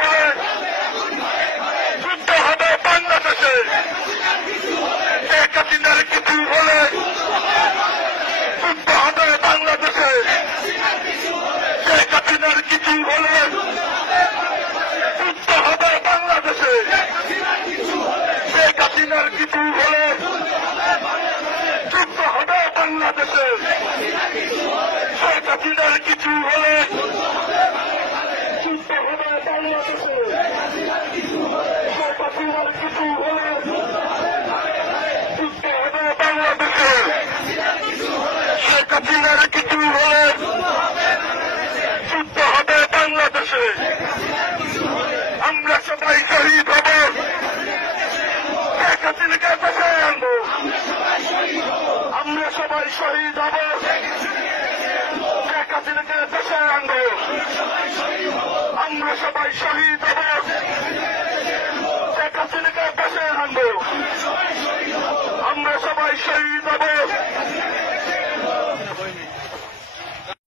হলে যুদ্ধ হবে বাংলাদেশে। শেখ হাসিনার কিছু হলে যুদ্ধ হবে বাংলাদেশে। শেখ হাসিনার কিছু হলে যুদ্ধ হবে বাংলাদেশে। শেখ হাসিনার কিছু হলে যুদ্ধ হবে বাংলাদেশে। শেখ হাসিনার কিছু হলে যুদ্ধ হবে বাংলাদেশে। শেখ হাসিনার কিছু হলে যুদ্ধ হবে বাংলাদেশে। শেখ হাসিনার কিছু হলে যুদ্ধ হবে বাংলাদেশে। আমরা সবাই শহীদ হব, শেখ হাসিনাকে বাঁচায় আনবো। আমরা সবাই শহীদ হব, শেখ হাসিনাকে বাঁচায় আনবো। আমরা সবাই শহীদ হব, শেখ হাসিনাকে বাঁচায় আনবো। আমরা সবাই শহীদ হব,